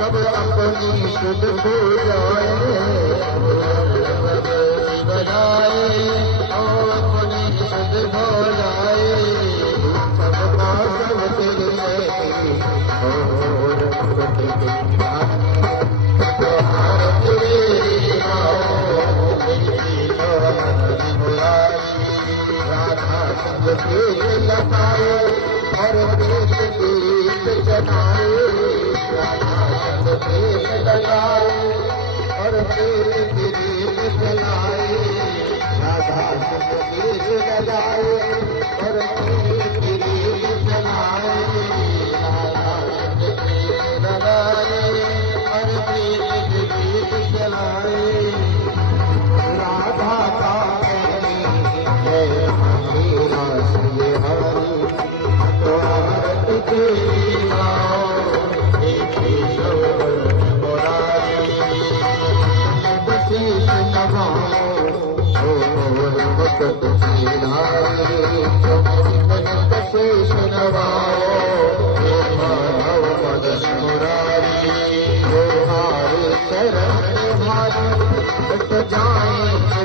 सब अपनी शुद्ध हो जाए बनाए और अपनी शुद्ध हो जाए सबका सब तेरे और राधा संग लगाए और जनाए लगाए और जलाए राधा लगाए और जलाए लगाए और जलाए राधा का जाए